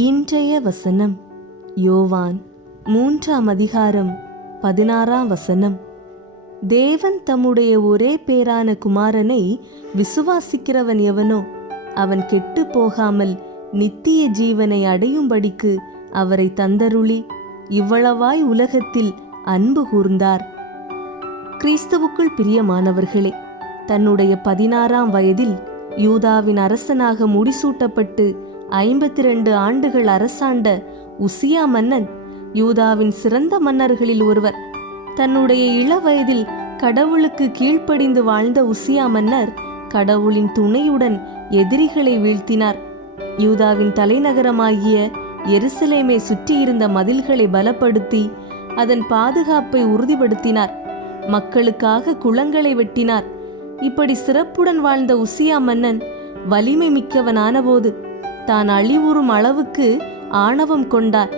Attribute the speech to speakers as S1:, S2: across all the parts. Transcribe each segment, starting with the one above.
S1: இன்றைய வசனம் யோவான் மூன்றாம் அதிகாரம் பதினாறாம் வசனம். தேவன் தம்முடைய ஒரே பேரான குமாரனை விசுவாசிக்கிறவன் எவனோ அவன் கெட்டு போகாமல் நித்திய ஜீவனை அடையும்படிக்கு அவரை தந்தருளி இவ்வளவாய் உலகத்தில் அன்பு கூர்ந்தார். கிறிஸ்துவுக்குள் பிரியமானவர்களே தன்னுடைய பதினாறாம் வயதில் யூதாவின் அரசனாக முடிசூட்டப்பட்டு ஐம்பத்தி ரெண்டு ஆண்டுகள் அரசாண்ட உசியா மன்னன் யூதாவின் சிறந்த மன்னர்களில் ஒருவர். தன்னுடைய இளவயதில் கடவுளுக்கு கீழ்ப்படிந்து வாழ்ந்த உசியா மன்னர் கடவுளின் துணையுடன் எதிரிகளை வீழ்த்தினார். யூதாவின் தலைநகரமாகிய எருசலேமை சுற்றியிருந்த மதில்களை பலப்படுத்தி அதன் பாதுகாப்பை உறுதிப்படுத்தினார். மக்களுக்காக குளங்களை வெட்டினார். இப்படி சிறப்புடன் வாழ்ந்த உசியா மன்னன் வலிமை மிக்கவனானபோது தான் அழிவுறும் அளவுக்கு ஆணவம் கொண்டார்.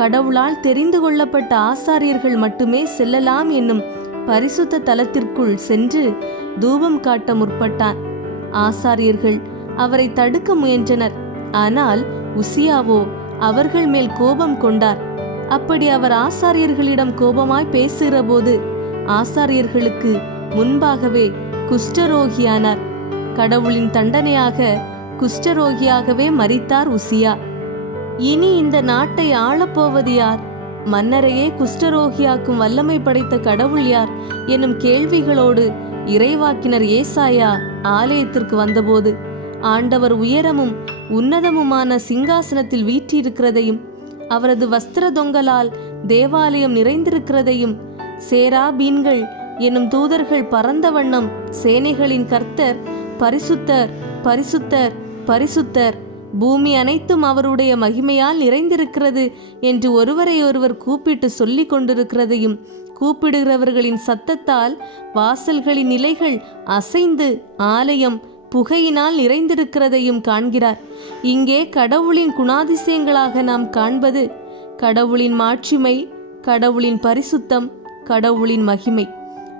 S1: கடவுளால் தெரிந்து கொள்ளப்பட்ட ஆசாரியர்கள் மட்டுமே செல்லலாம் என்னும் பரிசுத்த தலத்திற்குள் சென்று தூபம் காட்ட முற்பட்டான் ஆசாரியர்கள் அவரை தடுக்க முயன்றனர். ஆனால் உசியாவோ அவர்கள் மேல் கோபம் கொண்டார். அப்படி அவர் ஆசாரியர்களிடம் கோபமாய் பேசுகிறபோது ஆசாரியர்களுக்கு முன்பாகவே குஷ்டரோகியானார். கடவுளின் தண்டனையாக குஷ்டரோகியாகவே மறித்தார் உசியா. இனி இந்த நாட்டை ஆளப்போவது யார்? மன்னரையே குஷ்டரோகியாக்கும் வல்லமை படைத்த கடவுள் யார்? எனும் கேள்விகளோடு இறைவாக்கினர் ஏசாயா ஆலயத்திற்கு வந்தபோது ஆண்டவர் உயரமும் உன்னதமுமான சிங்காசனத்தில் வீற்றிருக்கிறதையும் அவரது வஸ்திர தொங்கலால் தேவாலயம் நிறைந்திருக்கிறதையும் சேராபீன்கள் என்னும் தூதர்கள் பறந்த வண்ணம் சேனைகளின் கர்த்தர் பரிசுத்தர் பரிசுத்தர் பரிசுத்தர். பூமி அனைத்தும் அவருடைய மகிமையால் நிறைந்திருக்கிறது என்று ஒருவரை ஒருவர் கூப்பிட்டு சொல்லிக் கொண்டிருக்கிறதையும் கூப்பிடுகிறவர்களின் சத்தத்தால் வாசல்களின் நிலைகள் அசைந்து ஆலயம் புகையினால் நிறைந்திருக்கிறதையும் காண்கிறார். இங்கே கடவுளின் குணாதிசயங்களாக நாம் காண்பது கடவுளின் மாட்சிமை கடவுளின் பரிசுத்தம் கடவுளின் மகிமை.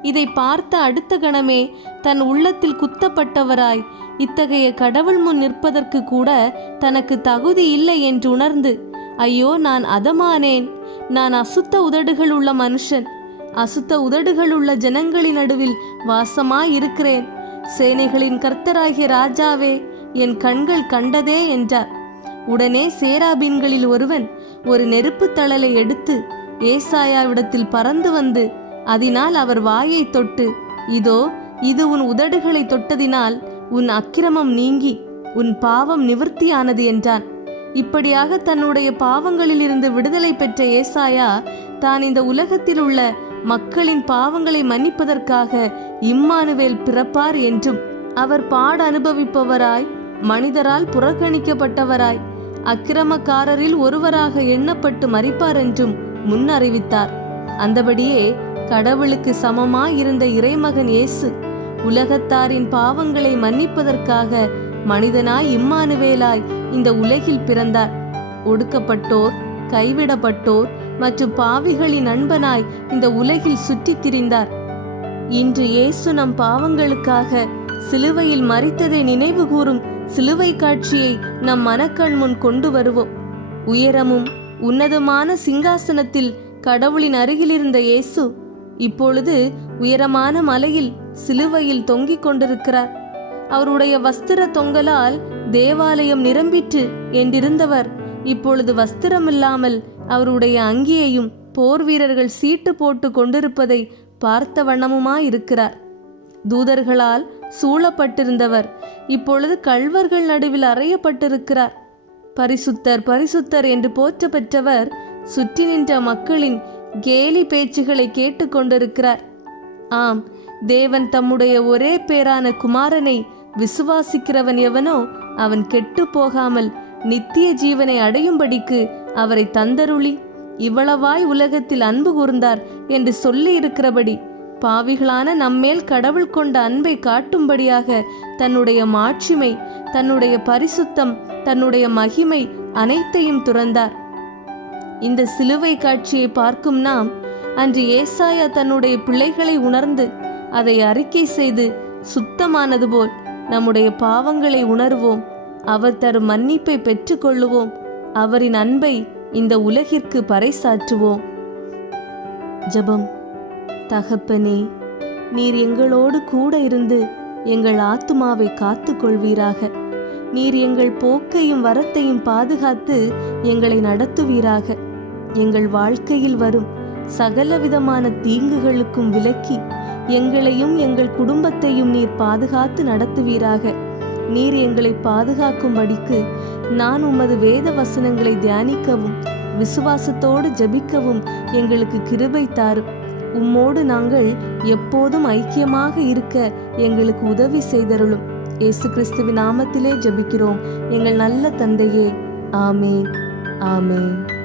S1: இதை பார்த்த அடுத்த கணமே தன் உள்ளத்தில் குத்தப்பட்டவராய் இத்தகைய கடவுள் முன் நிற்பதற்கு கூட தனக்கு தகுதி இல்லை என்று உணர்ந்து ஐயோ நான் அதமானேன். நான் அசுத்த உதடுகள் உள்ள மனுஷன். அசுத்த உதடுகள் உள்ள ஜனங்களின் நடுவில் வாசமாய் இருக்கிறேன். சேனைகளின் கர்த்தராகிய ராஜாவே என் கண்கள் கண்டதே என்றார். உடனே சேராபீன்களில் ஒருவன் ஒரு நெருப்புத் தழலை எடுத்து ஏசாயாவிடத்தில் பறந்து வந்து அதனால் அவர் வாயை தொட்டு இதோ இது உன் உதடுகளை தொட்டதினால் உன் அக்கிரமம் நீங்கி உன் பாவம் நிவர்த்தியானது என்றான். இப்படியாக தன்னுடைய பாவங்களிலிருந்து விடுதலை பெற்ற ஏசாயா தான் இந்த உலகத்தில் உள்ள மக்களின் பாவங்களை மன்னிப்பதற்காக இம்மானுவேல் பிறப்பார் என்றும் அவர் பாட அனுபவிப்பவராய் மனிதரால் புறக்கணிக்கப்பட்டவராய் அக்கிரமக்காரரில் ஒருவராக எண்ணப்பட்டு மறிப்பார் என்றும் முன்னறிவித்தார். அந்தபடியே கடவுளுக்கு சமமாய் இருந்த இறைமகன் இயேசு உலகத்தாரின் பாவங்களை மன்னிப்பதற்காக மனிதனாய் இம்மானுவேலாய் இந்த உலகில் பிறந்தார். ஒடுக்கப்பட்டோர் கைவிடப்பட்டோர் மற்றும் பாவிகளின் நண்பனாய் இந்த உலகில் சுற்றித் திரிந்தார். இன்று இயேசு நம் பாவங்களுக்காக சிலுவையில் மறித்ததை நினைவு கூறும் சிலுவை காட்சியை நம் மனக்கண் முன் கொண்டு வருவோம். உயரமும் உன்னதமான சிங்காசனத்தில் கடவுளின் அருகிலிருந்த இயேசு இப்பொழுது உயரமான மலையில் சிலுவையில் தொங்கிக் கொண்டிருக்கிறார். அவருடைய வஸ்திர தொங்கலால் தேவாலயம் நிரம்பிற்று என்றிருந்தவர். இப்பொழுது வஸ்திரமில்லாமல் அவருடைய அங்கியையும் போர் வீரர்கள் சீட்டு போட்டு கொண்டிருப்பதை பார்த்த வண்ணமுமாயிருக்கிறார். தூதர்களால் சூழப்பட்டிருந்தவர். இப்பொழுது கள்வர்கள் நடுவில் அறையப்பட்டிருக்கிறார். பரிசுத்தர் பரிசுத்தர் என்று போற்ற பெற்றவர் சுற்றி நின்ற மக்களின் கேலி பேச்சுகளை கேட்டுக்கொண்டிருக்கிறார். ஆம் தேவன் தம்முடைய ஒரே பேரான குமாரனை விசுவாசிக்கிறவன் எவனோ அவன் கெட்டு போகாமல் நித்திய ஜீவனை அடையும்படிக்கு அவரை தந்தருளி இவ்வளவாய் உலகத்தில் அன்பு கூர்ந்தார் என்று சொல்லி இருக்கிறபடி பாவிகளான நம்மேல் கடவுள் கொண்ட அன்பை காட்டும்படியாக தன்னுடைய மாட்சிமை தன்னுடைய பரிசுத்தம் தன்னுடைய மகிமை அனைத்தையும் துறந்தார். இந்த சிலுவை காட்சியை பார்க்கும் நாம் அன்று ஏசாயா தன்னுடைய பிள்ளைகளை உணர்ந்து அதை அறிக்கை செய்து சுத்தமானது போல் நம்முடைய பாவங்களை உணர்வோம். அவர் தரும் மன்னிப்பை பெற்றுக்கொள்ளுவோம். அவரின் அன்பை இந்த உலகிற்கு பறைசாற்றுவோம். ஜெபம். தகப்பனே நீர் எங்களோடு கூட இருந்து எங்கள் ஆத்துமாவை காத்து கொள்வீராக நீர் எங்கள் போக்கையும் வரத்தையும் பாதுகாத்து எங்களை நடத்துவீராக. எங்கள் வாழ்க்கையில் வரும் சகலவிதமான தீங்குகளுக்கும் விலக்கி எங்களையும் எங்கள் குடும்பத்தையும் நீர் பாதுகாத்து நடத்துவீராக. நீர் எங்களை பாதுகாக்கும்படிக்கு நான் உமது வேத வசனங்களை தியானிக்கவும் விசுவாசத்தோடு ஜபிக்கவும் எங்களுக்கு கிருபை தாரும். உம்மோடு நாங்கள் எப்போதும் ஐக்கியமாக இருக்க எங்களுக்கு உதவி செய்தருளும். இயேசு கிறிஸ்துவின் நாமத்திலே ஜபிக்கிறோம். எங்கள் நல்ல தந்தையே ஆமேன் ஆமேன்.